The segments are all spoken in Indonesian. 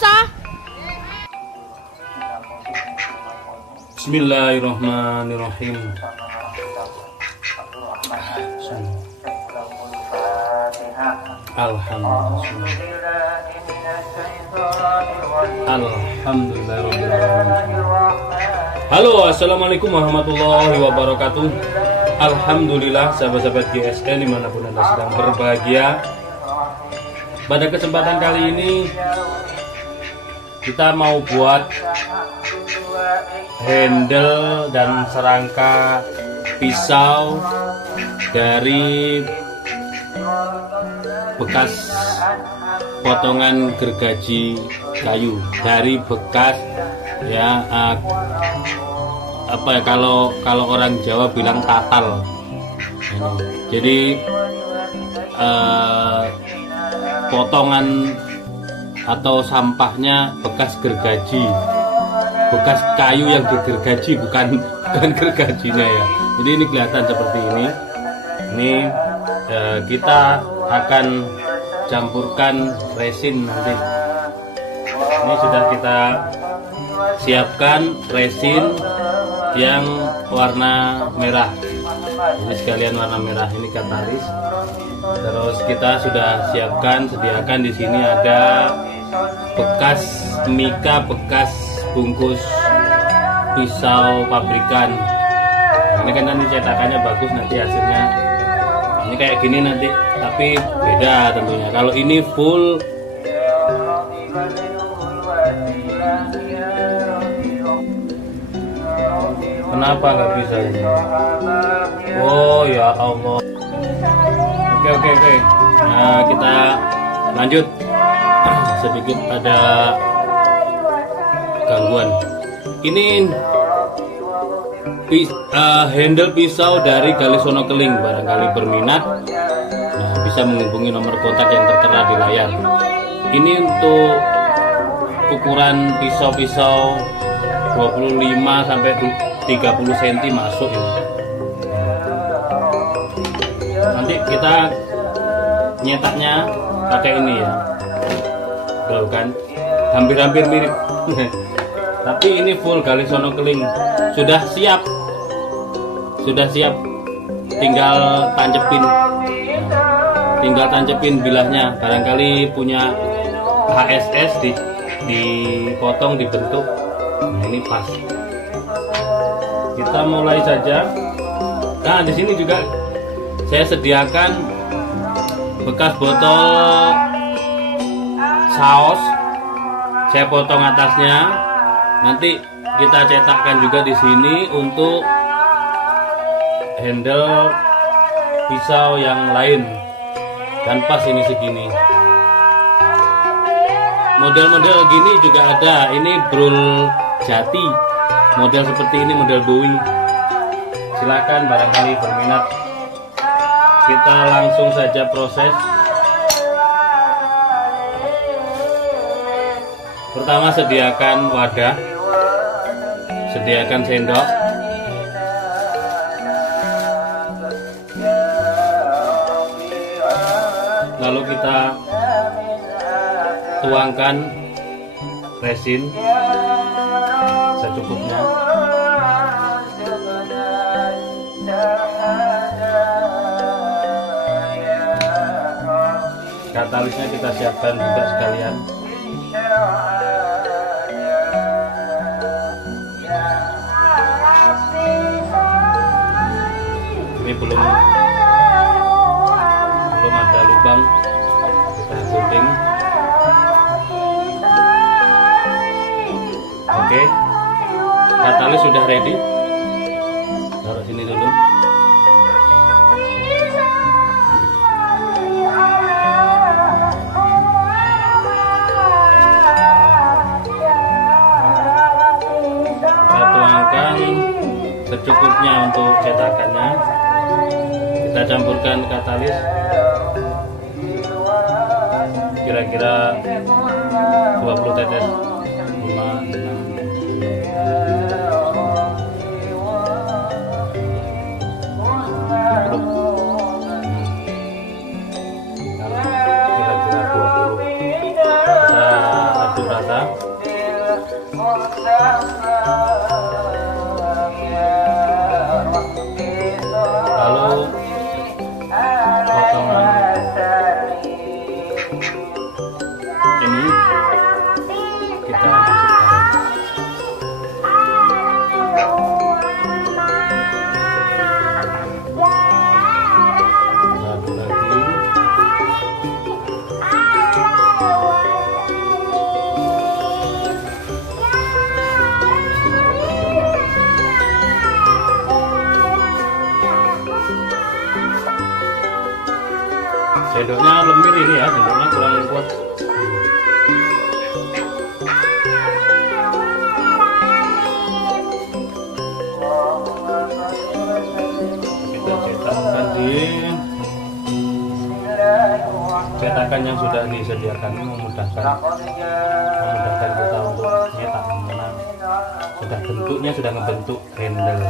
Mas ah. Bismillahirrahmanirrahim. Alhamdulillahirrahmanirrahim. Halo, assalamualaikum warahmatullahi wabarakatuh. Alhamdulillah, sahabat-sahabat GSN dimanapun Anda sedang berbahagia. Pada kesempatan kali ini kita mau buat handle dan serangka pisau dari bekas potongan gergaji kayu, dari bekas ya apa ya, kalau orang Jawa bilang tatal. Jadi potongan atau sampahnya bekas gergaji, bekas kayu yang digergaji, bukan gergajinya ya. Jadi ini kelihatan seperti ini. Ini kita akan campurkan resin nanti. Ini sudah kita siapkan resin yang warna merah. Ini sekalian warna merah, ini katalis. Terus kita sudah siapkan, sediakan di sini ada bekas mika, bekas bungkus pisau pabrikan. Ini kan nanti cetakannya bagus, nanti hasilnya ini kayak gini nanti, tapi beda tentunya. Kalau ini full kenapa nggak bisa ini? Oh ya Allah. Oke. Nah, kita lanjut. Sedikit ada gangguan. Ini handle pisau dari Galisono Keling. Barangkali berminat, nah, bisa menghubungi nomor kontak yang tertera di layar. Ini untuk ukuran pisau-pisau 25 sampai 30 cm masuk ini. Nanti kita nyetaknya pakai ini ya. Tuh kan, hampir-hampir mirip. Tapi ini full Galisono Keling. Sudah siap, tinggal tancepin, bilahnya. Barangkali punya HSS dipotong, dibentuk. Nah, ini pas. Kita mulai saja. Nah, di sini juga saya sediakan bekas botol saus. Saya potong atasnya. Nanti kita cetakkan juga di sini untuk handle pisau yang lain. Dan pas ini segini. Model-model gini juga ada. Ini brul jati. Model seperti ini, model Bowie. Silakan barangkali berminat. Kita langsung saja proses. Pertama, sediakan wadah, sediakan sendok, lalu kita tuangkan resin secukupnya. Katalisnya kita siapkan juga sekalian. Ini belum ada lubang, kita gunting. Oke, katalis sudah ready. Taruh sini dulu. Kita tuangkan secukupnya untuk cetakannya. Kita campurkan katalis kira-kira 20 tetes. 5, 6, 10. Kira-kira 20. Kita aduk rata. Sendoknya lemir ini ya, sendoknya kurang kuat. Kita cetakkan di cetakan yang sudah disediakan, ini memudahkan kita untuk nyetak, karena sudah bentuknya sudah ngebentuk handle.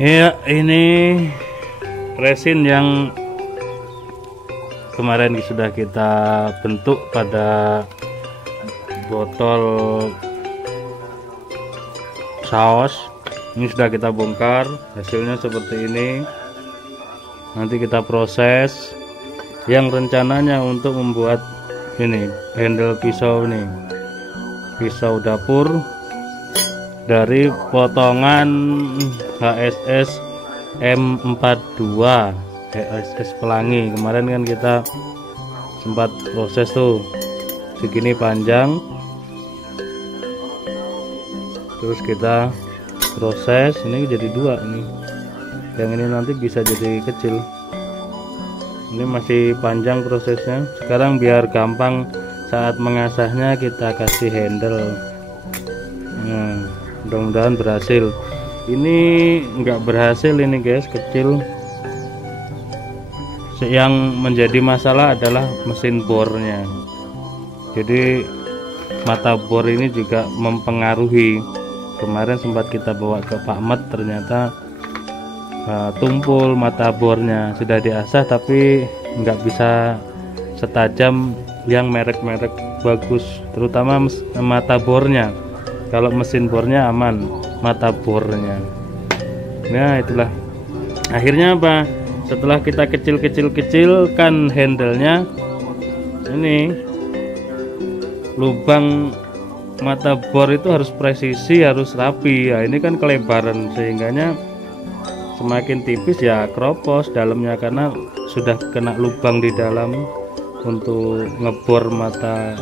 Ya, ini resin yang kemarin sudah kita bentuk pada botol saus. Ini sudah kita bongkar, hasilnya seperti ini. Nanti kita proses. Yang rencananya untuk membuat ini handle pisau, ini pisau dapur dari potongan HSS M42 HSS Pelangi. Kemarin kan kita sempat proses tuh, segini panjang, terus kita proses ini jadi dua, ini yang ini nanti bisa jadi kecil. Ini masih panjang prosesnya. Sekarang biar gampang saat mengasahnya kita kasih handle. Nah, mudah-mudahan berhasil. Ini enggak berhasil ini guys, kecil. Yang menjadi masalah adalah mesin bornya. Jadi mata bor ini juga mempengaruhi. Kemarin sempat kita bawa ke Pak Met, ternyata tumpul mata bornya. Sudah diasah tapi nggak bisa setajam yang merek-merek bagus, terutama mata bornya. Kalau mesin bornya aman, mata bornya. Nah itulah akhirnya apa, setelah kita kecil-kecilkan handlenya, ini lubang mata bor itu harus presisi, harus rapi ya. Ini kan kelebaran sehingganya semakin tipis ya keropos dalamnya karena sudah kena lubang di dalam untuk ngebor mata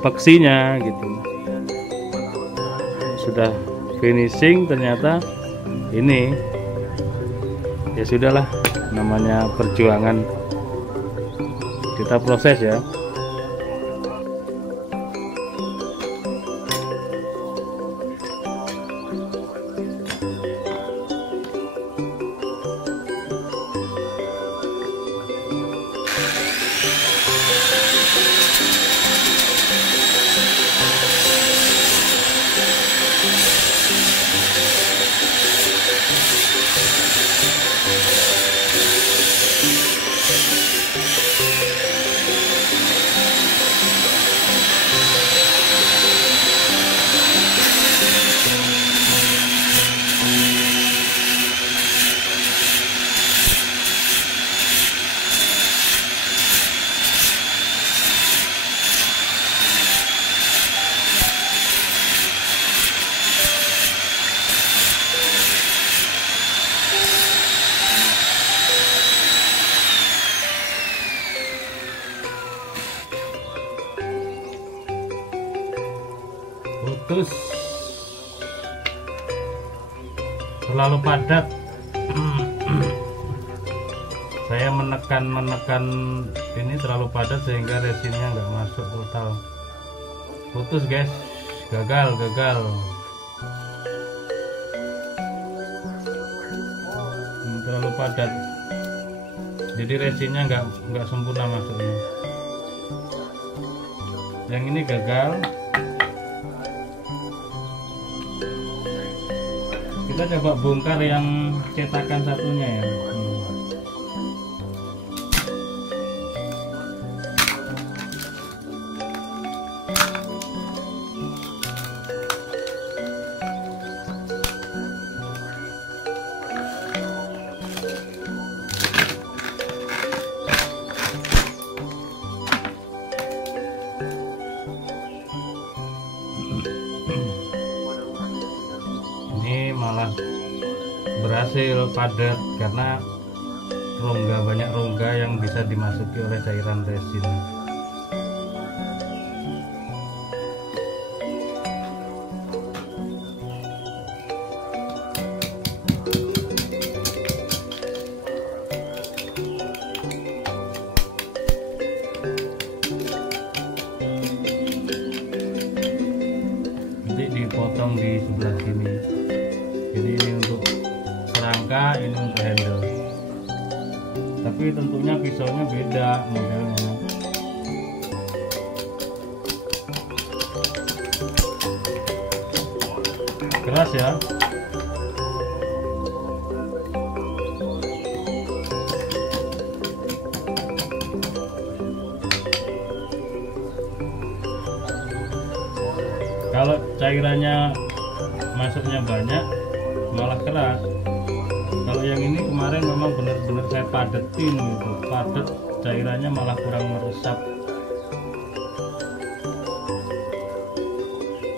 paksinya gitu. Sudah finishing ternyata ini ya sudahlah, namanya perjuangan, kita proses ya. Putus, terlalu padat. Saya menekan ini terlalu padat sehingga resinnya nggak masuk total. Putus guys, gagal. Terlalu padat, jadi resinnya nggak sempurna masuknya. Yang ini gagal. Kita coba bongkar yang cetakan satunya ya. Malah berhasil padat karena banyak rongga yang bisa dimasuki oleh cairan resin. Nanti dipotong di sebelah sini. Jadi ini untuk serangka, ini untuk handle. Tapi tentunya pisaunya beda modelnya. Keras ya. Kalau cairannya masuknya banyak malah keras. Kalau yang ini kemarin memang benar-benar saya padetin gitu, padat, cairannya malah kurang meresap.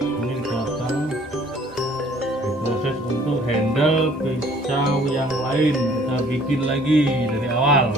Ini dipotong, diproses untuk handle pisau yang lain, kita bikin lagi dari awal.